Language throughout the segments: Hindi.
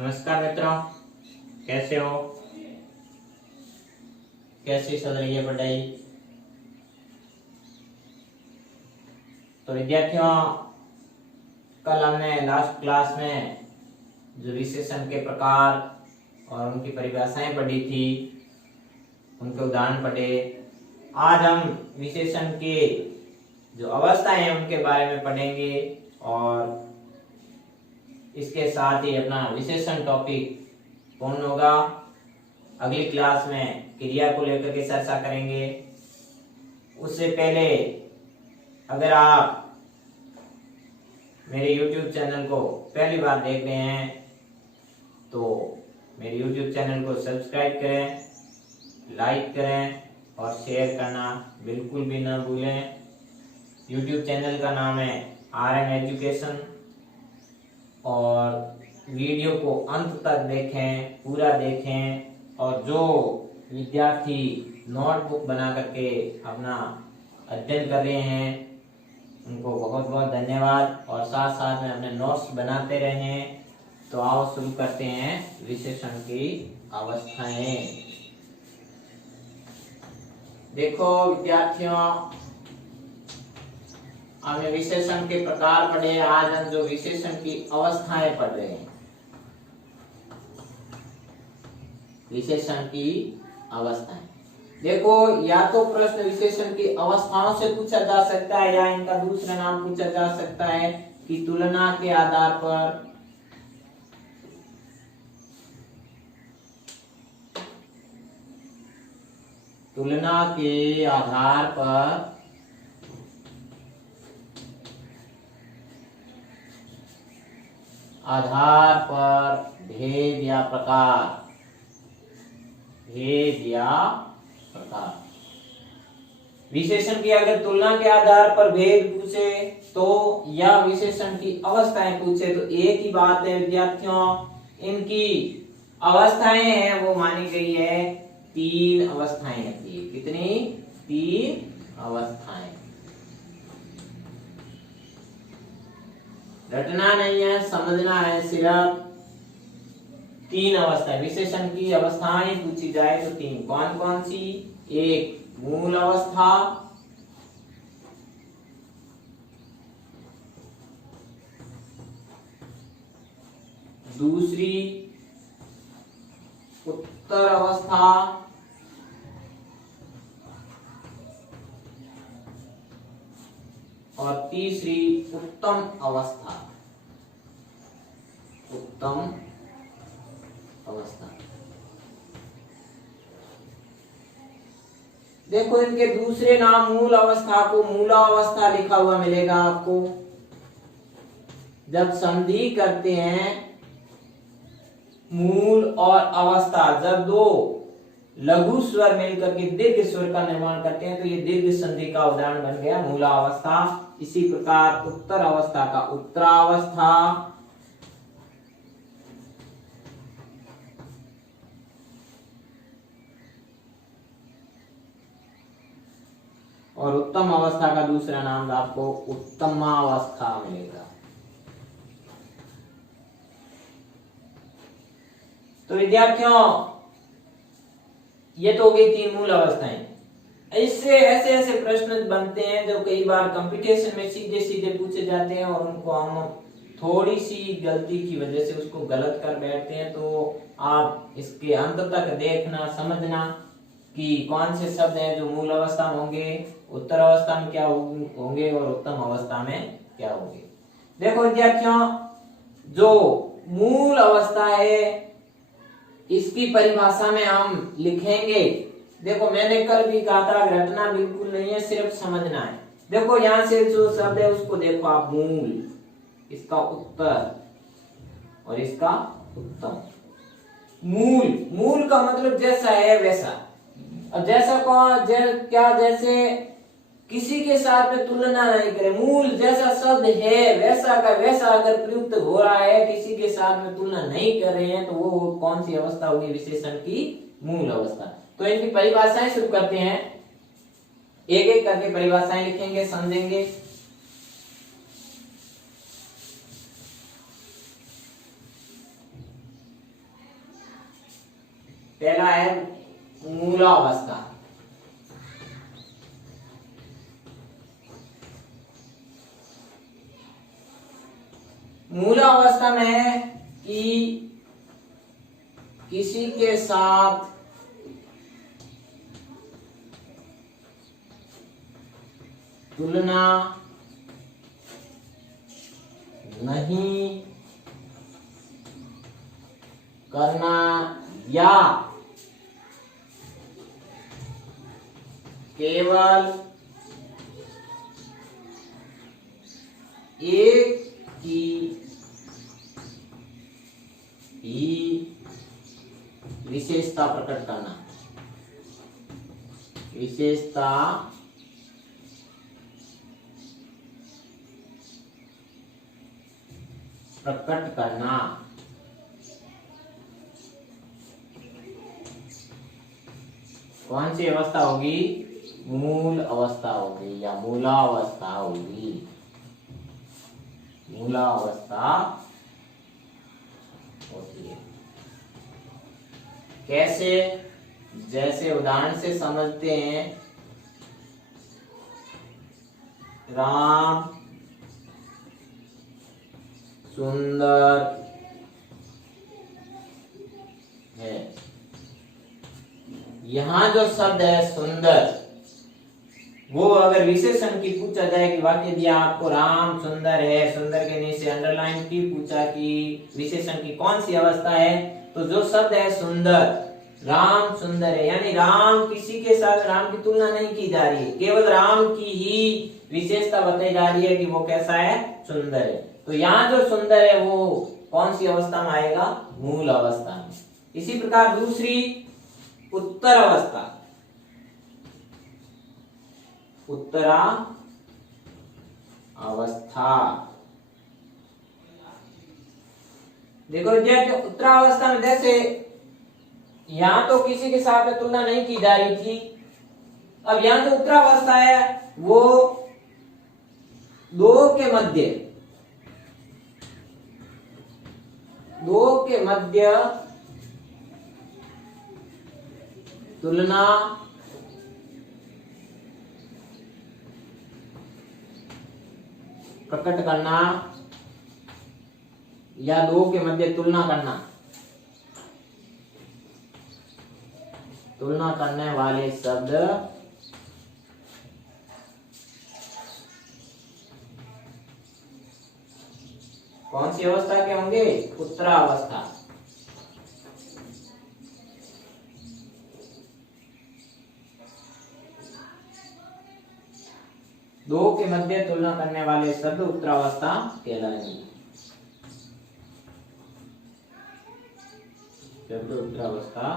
नमस्कार मित्रों, कैसे हो? कैसी चल रही है पढ़ाई? तो विद्यार्थियों, कल हमने लास्ट क्लास में जो विशेषण के प्रकार और उनकी परिभाषाएं पढ़ी थी, उनके उदाहरण पढ़े। आज हम विशेषण के जो अवस्थाएं हैं उनके बारे में पढ़ेंगे और इसके साथ ही अपना विशेषण टॉपिक पूर्ण होगा। अगली क्लास में क्रिया को लेकर के चर्चा करेंगे। उससे पहले अगर आप मेरे YouTube चैनल को पहली बार देख रहे हैं तो मेरे YouTube चैनल को सब्सक्राइब करें, लाइक करें और शेयर करना बिल्कुल भी ना भूलें। YouTube चैनल का नाम है RN एजुकेशन और वीडियो को अंत तक देखें, पूरा देखें और जो विद्यार्थी नोटबुक बना करके अपना अध्ययन कर रहे हैं उनको बहुत बहुत धन्यवाद और साथ साथ में अपने नोट्स बनाते रहें। तो आओ शुरू करते हैं विशेषण की अवस्थाएं। देखो विद्यार्थियों, हमने विशेषण के प्रकार पढ़े। आज हम जो विशेषण की अवस्थाएं पढ़ रहे हैं, विशेषण की अवस्थाएं। देखो, या तो प्रश्न विशेषण की अवस्थाओं से पूछा जा सकता है या इनका दूसरा नाम पूछा जा सकता है कि तुलना के आधार पर भेद या प्रकार। विशेषण की अगर तुलना के आधार पर भेद पूछे तो या विशेषण की अवस्थाएं पूछे तो एक ही बात है विद्यार्थियों, इनकी अवस्थाएं हैं वो मानी गई है 3 अवस्थाएं होती है। कितनी? 3 अवस्थाएं। रटना नहीं है, समझना है सिर्फ। 3 अवस्थाएं विशेषण की अवस्थाएं पूछी जाए तो 3 कौन कौन सी? एक मूल अवस्था, दूसरी उत्तर अवस्था और तीसरी उत्तम अवस्था। देखो, इनके दूसरे नाम मूल अवस्था को मूलावस्था लिखा हुआ मिलेगा आपको। जब संधि करते हैं मूल और अवस्था, जब 2 लघु स्वर मिलकर के दीर्घ स्वर का निर्माण करते हैं तो ये दीर्घ संधि का उदाहरण बन गया मूलावस्था। इसी प्रकार उत्तर अवस्था का उत्तरावस्था और उत्तम अवस्था का दूसरा नाम आपको उत्तमावस्था मिलेगा। तो विद्यार्थियों, ये तो हो गई 3 मूल अवस्थाएं। इससे ऐसे प्रश्न बनते हैं जो कई बार कंपटीशन में सीधे सीधे पूछे जाते हैं और उनको हम थोड़ी सी गलती की वजह से उसको गलत कर बैठते हैं। तो आप इसके अंत तक देखना, समझना कि कौन से शब्द हैं जो मूल अवस्था में होंगे, उत्तर अवस्था में क्या होंगे और उत्तम अवस्था में क्या होंगे। देखो विद्यार्थियों, जो मूल अवस्था है इसकी परिभाषा में हम लिखेंगे। देखो, मैंने कल भी कहा था रटना बिल्कुल नहीं है, सिर्फ समझना है। देखो, यहां से जो शब्द है उसको देखो आप, मूल, इसका उत्तर और इसका उत्तम। मूल का मतलब जैसा है वैसा। अब जैसा कौन क्या, जैसे किसी के साथ में तुलना नहीं करें। मूल जैसा शब्द है वैसा का वैसा अगर प्रयुक्त हो रहा है, किसी के साथ में तुलना नहीं कर रहे हैं तो वो कौन सी अवस्था होगी? विशेषण की मूल अवस्था। तो इनकी परिभाषाएं शुरू करते हैं, एक एक करके परिभाषाएं लिखेंगे, समझेंगे। पहला है मूलावस्था। मूलावस्था में है कि किसी के साथ तुलना नहीं करना या केवल एक की ही विशेषता प्रकट करना, विशेषता प्रकट करना। कौन सी अवस्था होगी? मूल अवस्था होगी या मूलावस्था होगी। मूलावस्था होती है। कैसे? जैसे उदाहरण से समझते हैं, राम सुंदर है। यहां जो शब्द है सुंदर, वो अगर विशेषण की पूछा जाए कि वाक्य दिया आपको राम सुंदर है, सुंदर के नीचे अंडरलाइन की पूछा कि विशेषण की कौन सी अवस्था है, तो जो शब्द है सुंदर, राम सुंदर है, यानी राम किसी के साथ राम की तुलना नहीं की जा रही है, केवल राम की ही विशेषता बताई जा रही है कि वो कैसा है, सुंदर है। तो यहाँ जो सुंदर है वो कौन सी अवस्था में आएगा? मूल अवस्था में। इसी प्रकार दूसरी उत्तर अवस्था, उत्तरा अवस्था। देखो विद्यार्थियों, उत्तरावस्था में जैसे यहां तो किसी के साथ तुलना नहीं की जा रही थी, अब यहां जो उत्तरावस्था है वो दो के मध्य तुलना प्रकट करना या दो के मध्य तुलना करना, तुलना करने वाले शब्द कौन सी अवस्था के होंगे? उत्तरावस्था। दो के मध्य तुलना करने वाले शब्द उत्तरावस्था कहलाएंगे। शब्द उत्तरावस्था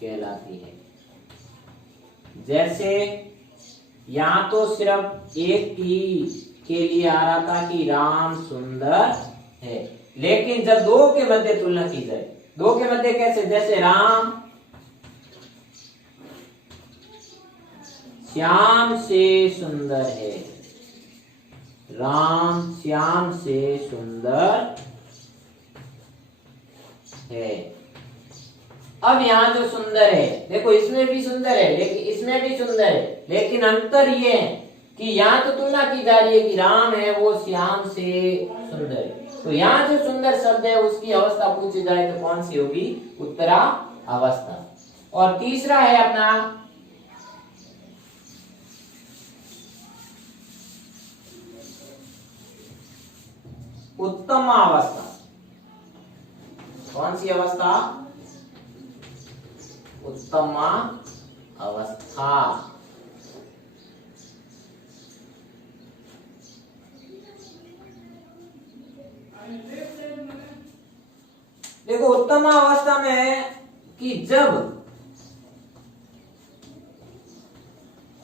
कहलाती है। जैसे यहां तो सिर्फ एक की के लिए आ रहा था कि राम सुंदर है, लेकिन जब दो के मध्य तुलना की जाए, दो के मध्य कैसे? जैसे राम श्याम से सुंदर है, राम श्याम से सुंदर है। अब यहाँ जो सुंदर है, देखो इसमें भी सुंदर है, लेकिन इसमें भी सुंदर है, लेकिन अंतर ये है कि यहाँ तो तुलना की जा रही है कि राम है वो श्याम से सुंदर है। तो यहाँ जो सुंदर शब्द है उसकी अवस्था पूछी जाए तो कौन सी होगी? उत्तरा अवस्था। और तीसरा है अपना उत्तम अवस्था। कौन सी अवस्था? उत्तम अवस्था। देखो उत्तम अवस्था में है कि जब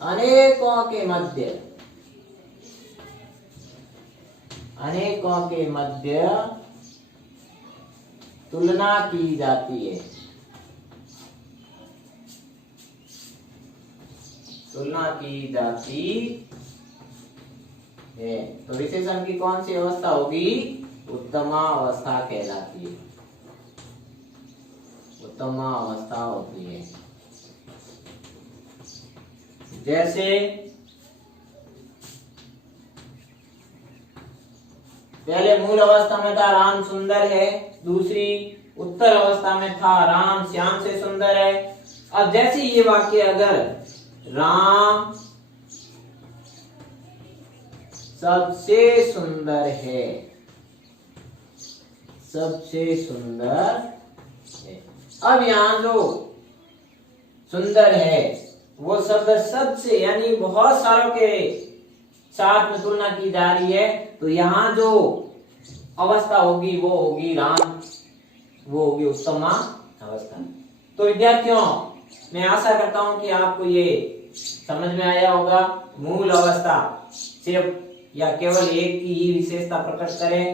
अनेकों के मध्य तुलना की जाती है, तुलना की जाती है, तो विशेषण की कौन सी अवस्था होगी? उत्तम अवस्था कहलाती है, उत्तम अवस्था होती है। जैसे पहले मूल अवस्था में था राम सुंदर है, दूसरी उत्तर अवस्था में था राम श्याम से सुंदर है। अब जैसे ये वाक्य अगर राम सबसे सुंदर है, सबसे सुंदर है, अब यहां जो सुंदर है वो शब्द सबसे यानी बहुत सारों के साथ में तुलना की जा रही है, तो यहाँ जो अवस्था होगी वो होगी राम, वो होगी उत्तम अवस्था। तो विद्यार्थियों मैं आशा करता हूं कि आपको ये समझ में आया होगा। मूल अवस्था सिर्फ या केवल एक की ही विशेषता प्रकट करे,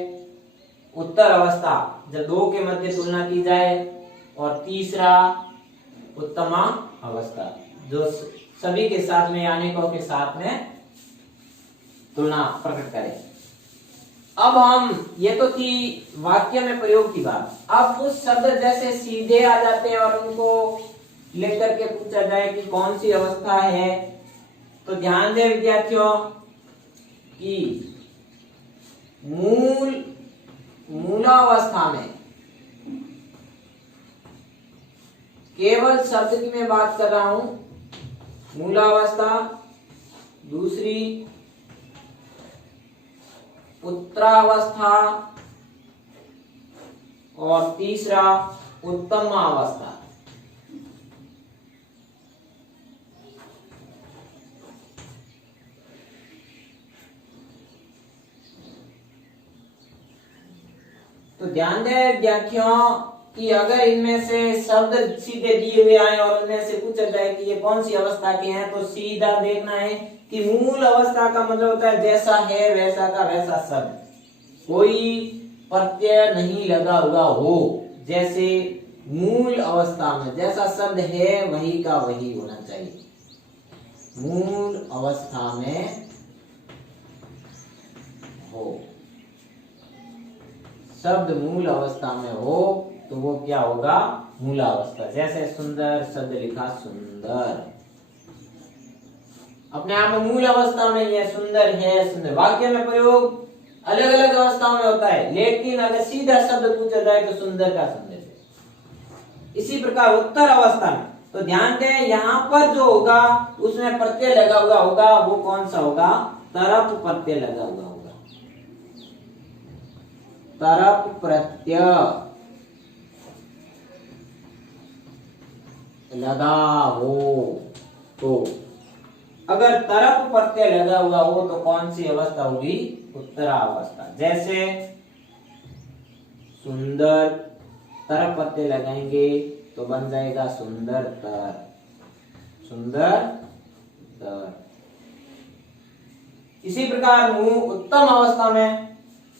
उत्तर अवस्था जब दो के मध्य तुलना की जाए, और तीसरा उत्तम अवस्था जो सभी के साथ में अनेकों के साथ में तुलना प्रकट करे। अब हम ये तो थी वाक्य में प्रयोग की बात। अब कुछ शब्द जैसे सीधे आ जाते हैं और उनको लेकर के पूछा जाए कि कौन सी अवस्था है, तो ध्यान दें विद्यार्थियों कि मूलावस्था में केवल शब्द की मैं बात कर रहा हूं, मूलावस्था, दूसरी उत्तरावस्था और तीसरा उत्तम अवस्था। तो ध्यान दें विद्यार्थियों कि अगर इनमें से शब्द सीधे दिए हुए आए और उनमें से पूछा जाए कि ये कौन सी अवस्था के हैं, तो सीधा देखना है कि मूल अवस्था का मतलब होता है जैसा है वैसा का वैसा शब्द, कोई प्रत्यय नहीं लगा हुआ हो। जैसे मूल अवस्था में जैसा शब्द है वही का वही होना चाहिए। मूल अवस्था में हो, शब्द मूल अवस्था में हो तो वो क्या होगा, मूलावस्था। जैसे सुंदर शब्द लिखा सुंदर, अपने आप में मूल अवस्था में ये सुंदर है, सुंदर। वाक्य में प्रयोग अलग अलग अवस्थाओं में होता है, लेकिन अगर सीधा शब्द पूछा जाए तो सुंदर का सुंदर है। इसी प्रकार उत्तर अवस्था में तो ध्यान दें यहाँ पर जो होगा उसमें प्रत्यय लगा हुआ होगा, वो कौन सा होगा, तरफ प्रत्यय लगा हुआ होगा। तरफ प्रत्यय लगा हो, तो अगर तरफ प्रत्यय लगा हुआ हो तो कौन सी अवस्था होगी, उत्तरावस्था। जैसे सुंदर तरफ प्रत्यय लगाएंगे तो बन जाएगा सुंदर तर, सुंदर तर। इसी प्रकार उत्तम अवस्था में,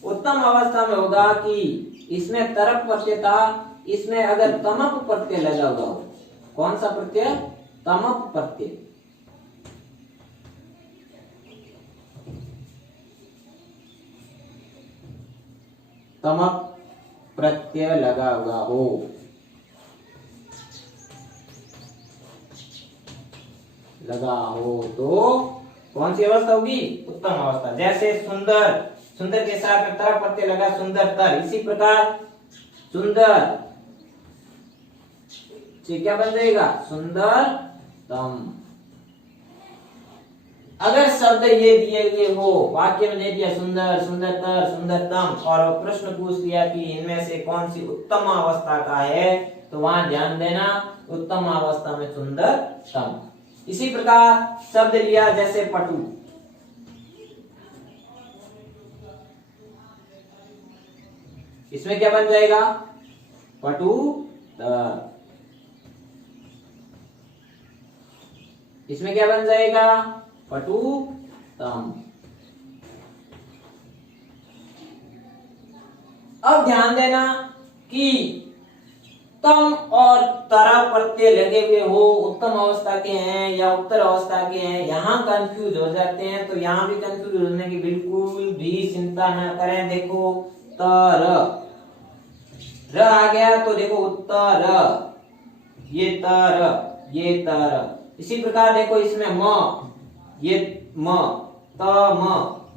उत्तम अवस्था में होगा कि इसमें तरफ प्रत्यय था, इसमें अगर तमप प्रत्यय लगा हुआ हो, कौन सा प्रत्यय, तमप प्रत्यय। तमप प्रत्यय लगा हुआ हो, लगा हो तो कौन सी अवस्था होगी, उत्तम अवस्था। जैसे सुंदर, सुंदर के साथ में तरफ प्रत्यय लगा सुंदर तर। इसी प्रकार सुंदर से क्या बन जाएगा, सुंदर तम। अगर शब्द ये दिए हुए हो, वाक्य में दे दिया सुंदर, सुंदरतर, सुंदरतम, और प्रश्न पूछ दिया कि इनमें से कौन सी उत्तम अवस्था का है, तो वहां ध्यान देना उत्तम अवस्था में सुंदरतम। इसी प्रकार शब्द लिया जैसे पटु, इसमें क्या बन जाएगा, पटु तर। इसमें क्या बन जाएगा, पटु तम। अब ध्यान देना कि तम और तरफ प्रत्यय लगे हुए हो, उत्तम अवस्था के हैं या उत्तर अवस्था के हैं, यहां कंफ्यूज हो जाते हैं। तो यहां भी कंफ्यूज होने की बिल्कुल भी चिंता न करें। देखो तर, र आ गया तो देखो उत्तर, ये तर, ये तर। इसी प्रकार देखो इसमें म, ये म, त म,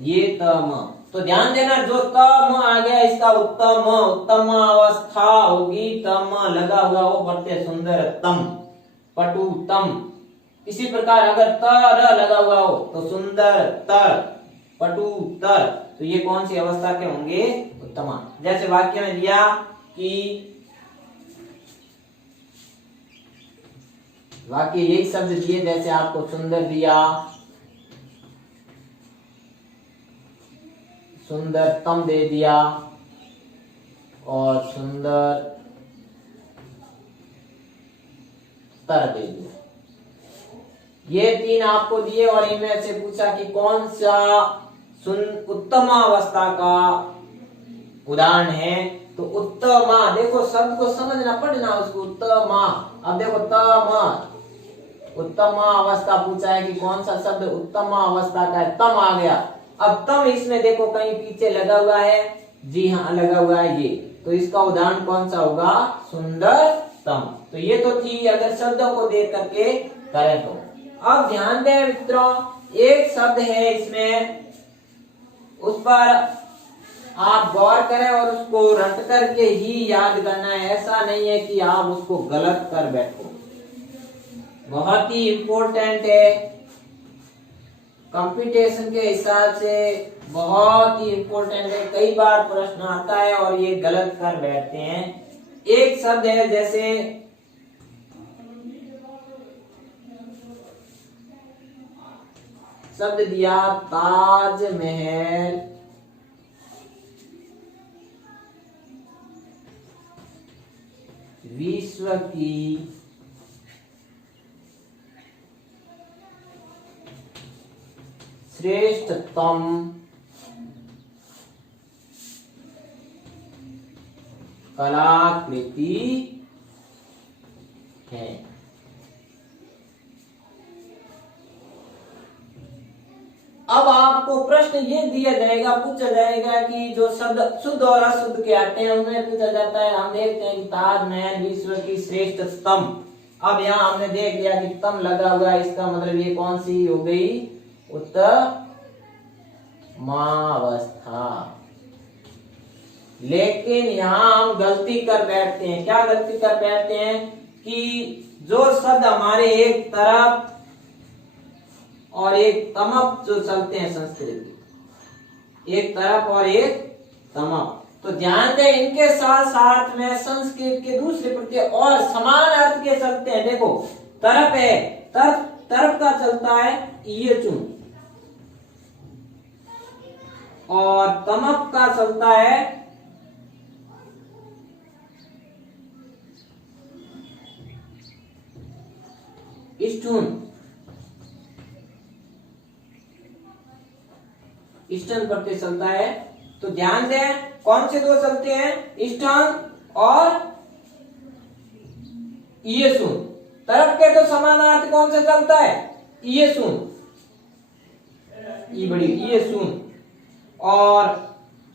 ये त म। तो ध्यान देना जो त म आ गया इसका उत्तम, उत्तम अवस्था होगी, तम लगा हुआ वो बढ़ते सुंदर तम, पटु तम। इसी प्रकार अगर तर लगा हुआ हो तो सुंदर तर, पटु तर। तो ये कौन सी अवस्था के होंगे? उत्तमा। जैसे वाक्य में दिया कि वाक्य यही शब्द दिए, जैसे आपको सुंदर दिया, सुंदरतम दे दिया और सुंदर तर दे दिया। ये तीन आपको दिए और इनमें से पूछा कि कौन सा उत्तम अवस्था का उदाहरण है। तो उत्तमा, देखो शब्द को समझना पड़ना उसको, उत्तमा। अब देखो तम, उत्तम अवस्था पूछा है कि कौन सा शब्द उत्तम अवस्था का है, तम आ गया। अब तम इसमें देखो कहीं पीछे लगा हुआ है, जी हाँ लगा हुआ है ये, तो इसका उदाहरण कौन सा होगा? सुंदरतम। तो ये तो थी अगर शब्दों को देख करके करें तो। अब ध्यान दें मित्रों, एक शब्द है इसमें, उस पर आप गौर करें और उसको रट करके ही याद करना है। ऐसा नहीं है कि आप उसको गलत कर बैठो। बहुत ही इम्पोर्टेंट है, कंपटीशन के हिसाब से बहुत ही इम्पोर्टेंट है। कई बार प्रश्न आता है और ये गलत कर बैठते हैं। एक शब्द है जैसे शब्द दिया ताजमहल, विश्व की श्रेष्ठतम कलाकृति है। अब आपको प्रश्न ये दिया जाएगा, पूछा जाएगा कि जो शब्द शुद्ध और अशुद्ध के आते हैं उनमें पूछा जाता है। हम देखते हैं कि ताजमहल विश्व की श्रेष्ठतम। अब यहाँ हमने देख लिया कि तम लगा हुआ है, इसका मतलब ये कौन सी हो गई? उत्तमावस्था। लेकिन यहाँ हम गलती कर बैठते हैं। क्या गलती कर बैठते हैं? कि जो शब्द हमारे एक तरफ और एक तमप जो चलते हैं संस्कृत, एक तरफ और एक तमप, तो ध्यान दें इनके साथ साथ में संस्कृत के दूसरे प्रत्यय और समान अर्थ के चलते हैं। देखो तरफ है, तरफ का चलता है ये चुन, और तमप का चलता है स्टून, ईस्टर्न प्रत्यय चलता है। तो ध्यान दें कौन से दो चलते हैं? ईस्टर्न और ये सुन। तरफ के तो समानार्थी कौन सा चलता है? ये सुन, ई बड़ी ये सुन, और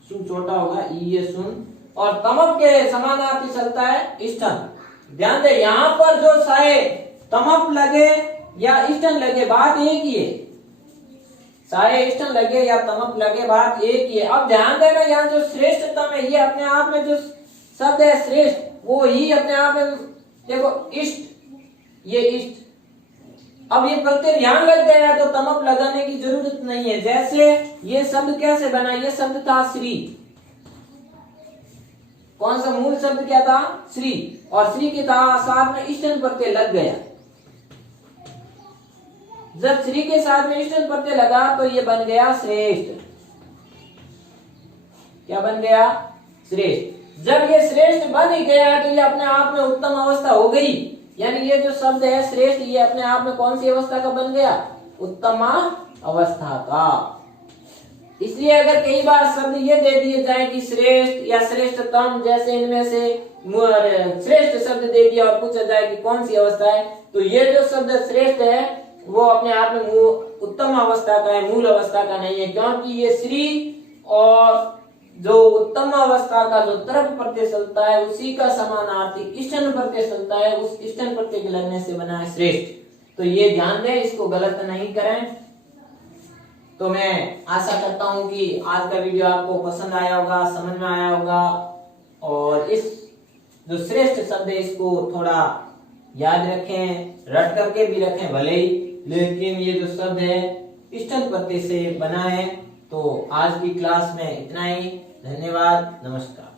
सुन छोटा होगा ये सुन, और तमप के समानार्थी चलता है ईस्टर्न। ध्यान दे यहां पर जो चाहे तमप लगे या ईस्टर्न लगे बात एक ही है, चाहे ईस्टर्न लगे या तमप लगे बात एक ही है। अब ध्यान देना यहाँ जो श्रेष्ठतम है ये अपने आप में जो शब्द है श्रेष्ठ वो ही अपने आप में, देखो इष्ट, ये इष्ट। अब ये प्रत्यय ध्यान लग गया तो तमप लगाने की जरूरत नहीं है। जैसे ये शब्द कैसे बना? ये शब्द था श्री, कौन सा मूल शब्द क्या था? श्री, और श्री के साथ में ईष्टन प्रत्यय लग गया। जब श्री के साथ में ईष्टन प्रत्यय लगा तो ये बन गया श्रेष्ठ। क्या बन गया? श्रेष्ठ। जब ये श्रेष्ठ बन ही गया है तो ये अपने आप में उत्तम अवस्था हो गई। यानी ये जो शब्द है श्रेष्ठ ये अपने आप में कौन सी अवस्था का बन गया? उत्तम अवस्था का। इसलिए अगर कई बार शब्द ये दे दिए जाए कि श्रेष्ठ या श्रेष्ठतम, जैसे इनमें से श्रेष्ठ शब्द दे दिया और पूछा जाए कि कौन सी अवस्था है, तो ये जो शब्द श्रेष्ठ है वो अपने आप में उत्तम अवस्था का है, मूल अवस्था का नहीं है। क्योंकि ये श्री और जो उत्तम अवस्था का जो तरफ प्रत्यय चलता है उसी का समानार्थी ष्टन प्रत्यय चलता है, उस ष्टन प्रत्यय के लगने से बना है श्रेष्ठ। तो ये ध्यान दें, इसको गलत नहीं करें। तो मैं आशा करता हूं कि आज का वीडियो आपको पसंद आया होगा, समझ में आया होगा, और इस जो श्रेष्ठ शब्द है इसको थोड़ा याद रखें, रट करके भी रखें भले ही, लेकिन ये जो शब्द है ष्टन प्रत्यय से बना है। तो आज की क्लास में इतना ही। धन्यवाद, नमस्कार।